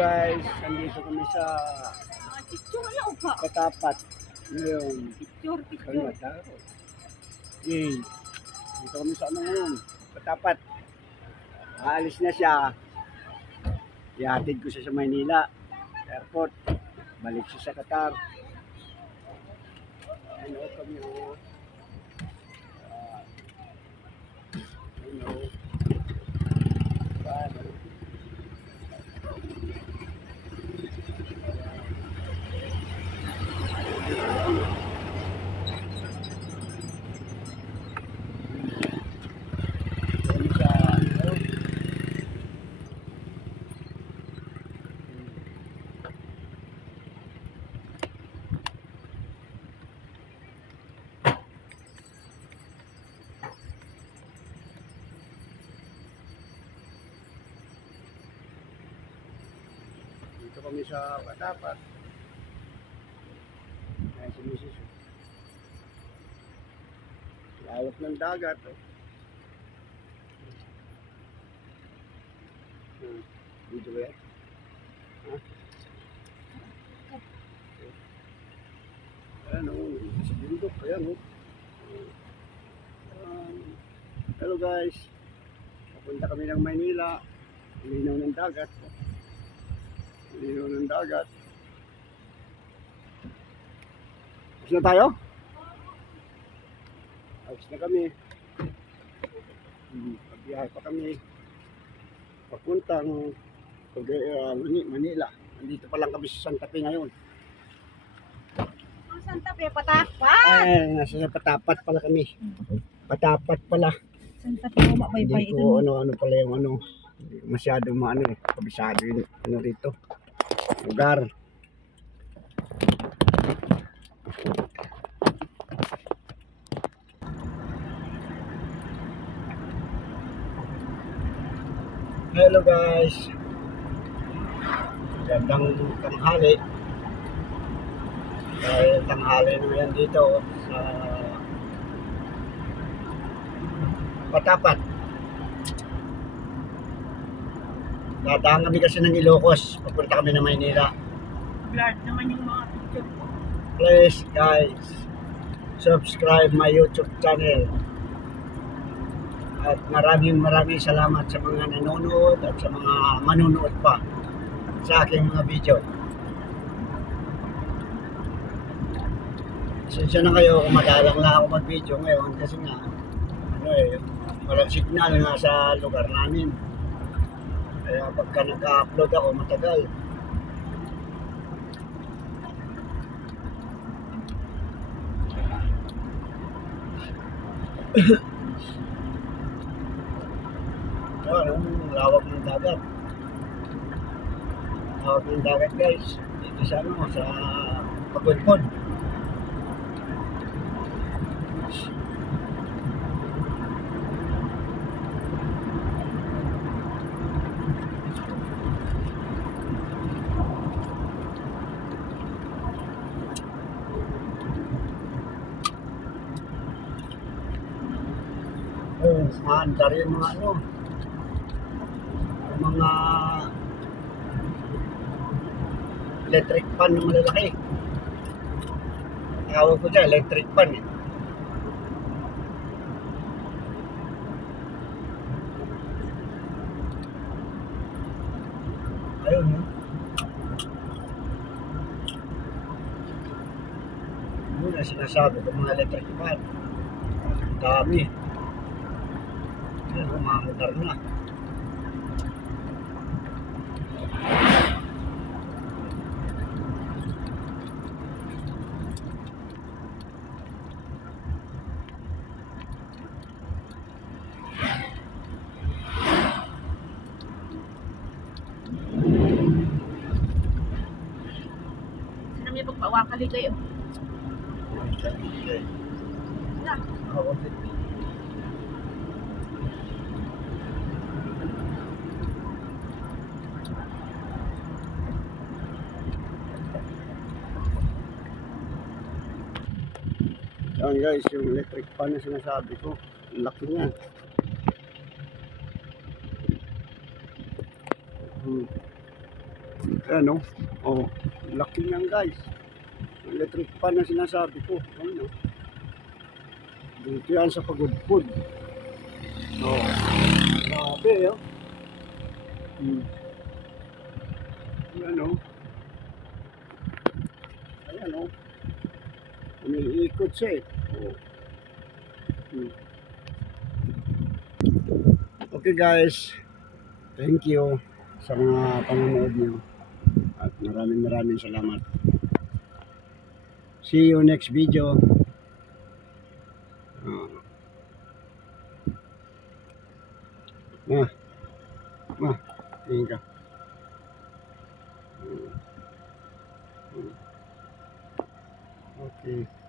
Guys, nandito kami sa Katapat. Ngayon, Picture. yay. Dito kami sa ano ngayon, Katapat. Aalis na siya. Ihatid ko siya sa Maynila Airport. Balik siya sa Qatar. Ano kami o. Dito kami sa Katapat. Ayan si Mrs. Lawak ng dagat. Dito ba yan? Ha? Ayan o. Si Bindok. Ayan o. Hello guys. Papunta kami ng Maynila. Linaw ng dagat. Linaw ng dagat. Tapos na tayo? Tapos na kami. Pagbiyahe pa kami. Papuntang Manila. Nandito pa lang kami sa Santa Fe ngayon. Santa Fe, Patapat. Ay, nasa Patapat pala kami. Patapat pala. Santa Fe, mabaybay Hindi ko ano pala yung ano. Masyado maano eh. Kabisado yung ano rito. Lugar. Hello guys. Gandang tanghali. Dahil tanghali na yan dito sa Patapat. Dadaan kami kasi ng Ilocos. Papunta kami ng Maynila. Blurred naman yung mga picture ko. Please guys, subscribe my YouTube channel. At maraming salamat sa mga nanonood at sa mga manunood pa sa aking mga video. Pasensya na kayo kung madalang lang ako mag-video ngayon kasi nga walang signal nga sa lugar namin. Kaya pagka nag-upload ako matagal. Ang lawak ng dagat. Lawak ng dagat guys. Dito sa sa Pagudpod. Maandar yung mga mga electric fan na malalaki. Tawag ko dyan, electric fan eh. Ayun yun ang sinasabi ko, mga electric fan. Dami. Ayun, maandar na. Sino may pagpawakali kayo? Okay. Na. Yan guys, yung electric fan na sinasabi ko, laki niya. Ano? Oh, laki niyan guys. Electric fan na sinasabi ko. Ano? Dito yan sa pagudpud. Oh, grabe oh. Ayan oh. Ayan oh. Umiikot siya eh. Oh. Okay guys. Thank you sa mga panonood niyo. At maraming salamat. See you next video. Ma, tingin ka. Okay.